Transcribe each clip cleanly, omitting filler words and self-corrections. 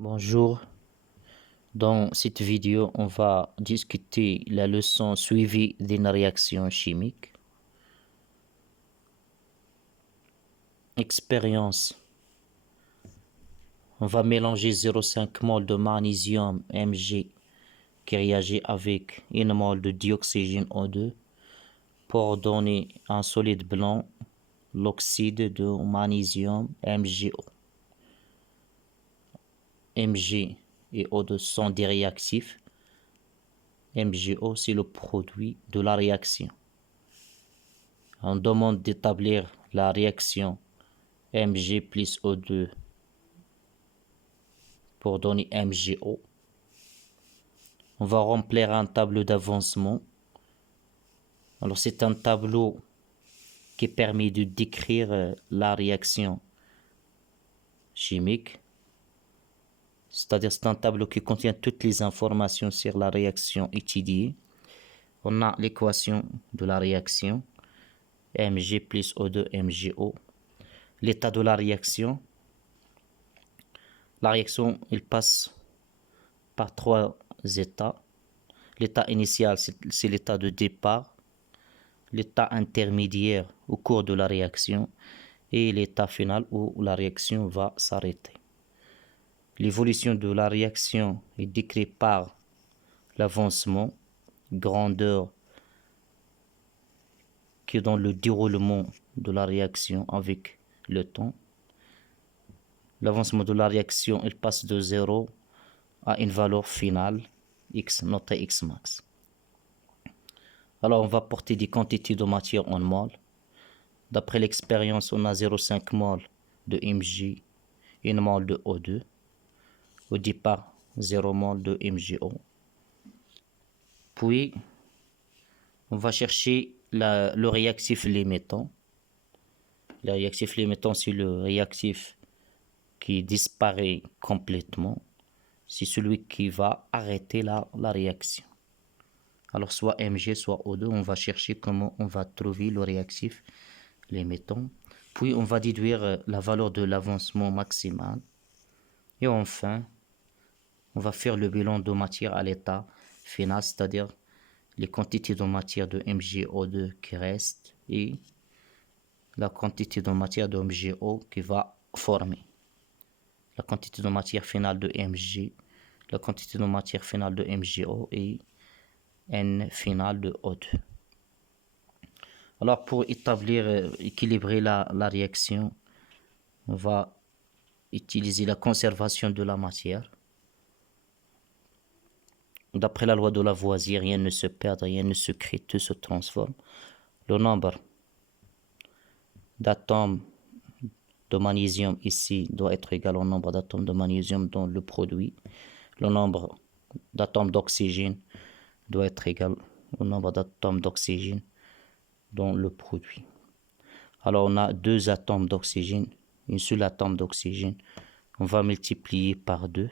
Bonjour, dans cette vidéo, on va discuter la leçon suivie d'une réaction chimique. Expérience. On va mélanger 0,5 mol de magnésium Mg qui réagit avec 1 mol de dioxygène O2 pour donner un solide blanc, l'oxyde de magnésium MgO. Mg et O2 sont des réactifs. MgO, c'est le produit de la réaction. On demande d'établir la réaction Mg plus O2 pour donner MgO. On va remplir un tableau d'avancement. Alors c'est un tableau qui permet de décrire la réaction chimique. C'est-à-dire c'est un tableau qui contient toutes les informations sur la réaction étudiée. On a l'équation de la réaction Mg plus O2 MgO. L'état de la réaction. La réaction, il passe par 3 états. L'état initial, c'est l'état de départ. L'état intermédiaire au cours de la réaction et l'état final où la réaction va s'arrêter. L'évolution de la réaction est décrite par l'avancement, grandeur, qui est dans le déroulement de la réaction avec le temps. L'avancement de la réaction, il passe de 0 à une valeur finale, x, notée x max. Alors on va porter des quantités de matière en mol. D'après l'expérience, on a 0,5 mol de Mg, 1 mol de O2. Au départ, 0 mol de MgO. Puis, on va chercher le réactif limitant. Le réactif limitant, c'est le réactif qui disparaît complètement. C'est celui qui va arrêter la réaction. Alors, soit Mg, soit O2, on va chercher comment on va trouver le réactif limitant. Puis, on va déduire la valeur de l'avancement maximal. Et enfin, on va faire le bilan de matière à l'état final, c'est-à-dire les quantités de matière de MgO2 qui restent et la quantité de matière de MgO qui va former. La quantité de matière finale de Mg, la quantité de matière finale de MgO et N finale de O2. Alors pour équilibrer la réaction, on va utiliser la conservation de la matière. D'après la loi de Lavoisier, rien ne se perd, rien ne se crée, tout se transforme. Le nombre d'atomes de magnésium ici doit être égal au nombre d'atomes de magnésium dans le produit. Le nombre d'atomes d'oxygène doit être égal au nombre d'atomes d'oxygène dans le produit. Alors on a 2 atomes d'oxygène, une seule atome d'oxygène. On va multiplier par 2.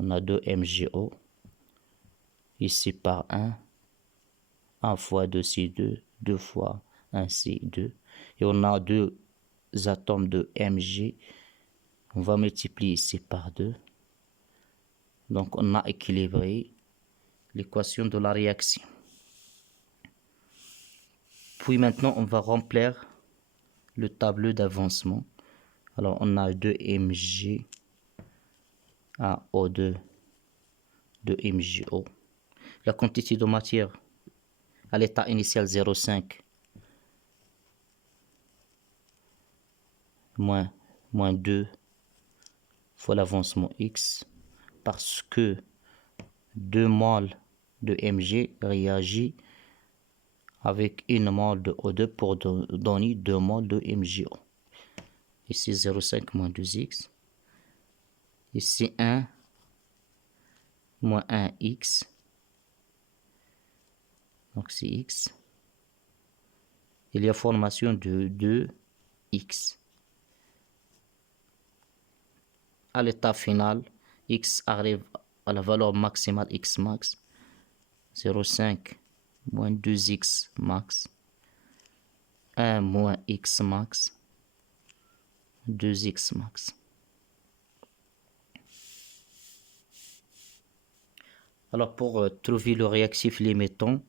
On a 2 MgO. Ici par 1. 1 fois 2 c'est 2. 2 fois 1 c'est 2. Et on a 2 atomes de Mg. On va multiplier ici par 2. Donc on a équilibré l'équation de la réaction. Puis maintenant on va remplir le tableau d'avancement. Alors on a 2 Mg à O2 de MgO. La quantité de matière à l'état initial 0,5 moins 2 fois l'avancement x, parce que 2 moles de Mg réagit avec 1 mol de O2 pour donner 2 moles de MgO. Ici 0,5 moins 2x. Ici 1 moins 1x. Donc c'est x. Il y a formation de 2x. À l'état final, x arrive à la valeur maximale x max. 0,5 moins 2x max. 1 moins x max. 2x max. Alors, pour trouver le réactif limitant,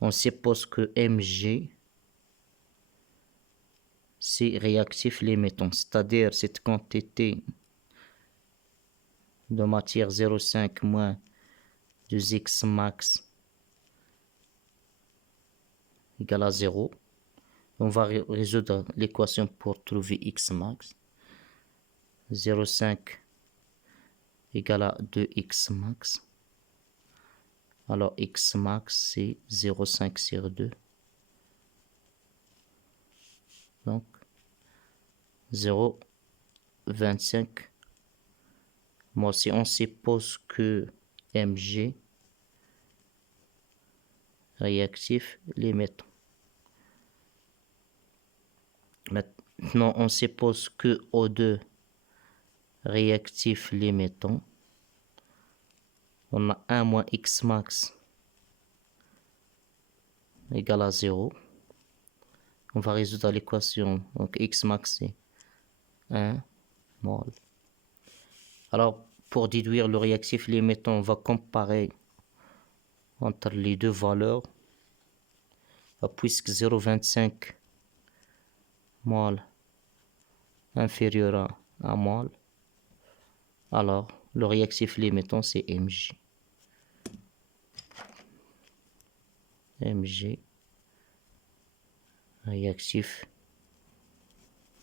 on suppose que Mg, c'est réactif limitant, c'est-à-dire cette quantité de matière 0,5 moins 2x max égale à 0. On va résoudre l'équation pour trouver x max. 0,5 égale à 2x max. Alors x max c'est 0,5 sur 2. Donc 0,25 Moi, si on suppose que Mg réactif limitant. Maintenant, on suppose que O2 réactif limitant. On a 1 moins X max égale à 0. On va résoudre l'équation. Donc X max c'est 1 mol. Alors, pour déduire le réactif limitant, on va comparer entre les deux valeurs. Puisque 0,25 mol inférieur à 1 mol, alors le réactif limitant c'est Mg. Mg réactif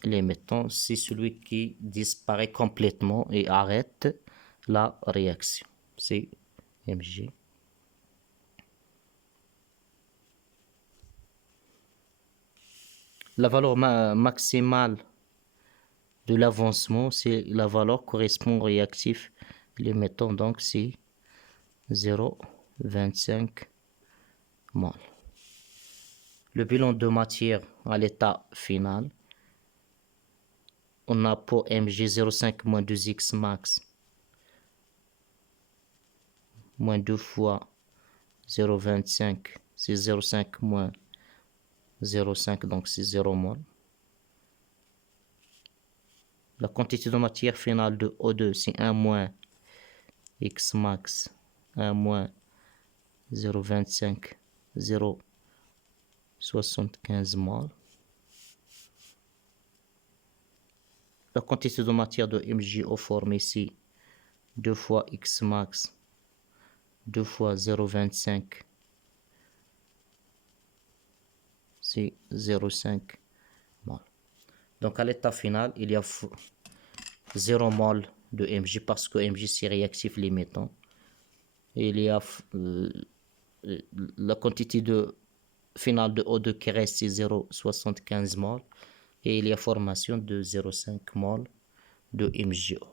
limitant, c'est celui qui disparaît complètement et arrête la réaction. C'est Mg. La valeur maximale de l'avancement, c'est la valeur correspond au réactif limitant, donc c'est 0,25 mol. Le bilan de matière à l'état final, on a pour Mg 0,5 moins 2x max moins 2 fois 0,25, c'est 0,5 moins 0,5, donc c'est 0 mol. La quantité de matière finale de O2, c'est 1 moins X max, 1 moins 0,25, 0,75 mol. La quantité de matière de MgO formée ici, 2 fois X max, 2 fois 0,25, c'est 0,5 mol. Donc à l'état final, il y a 0 mol de Mg parce que Mg c'est réactif limitant. Et il y a la quantité finale de O2 qui reste c'est 0,75 mol. Et il y a formation de 0,5 mol de MgO.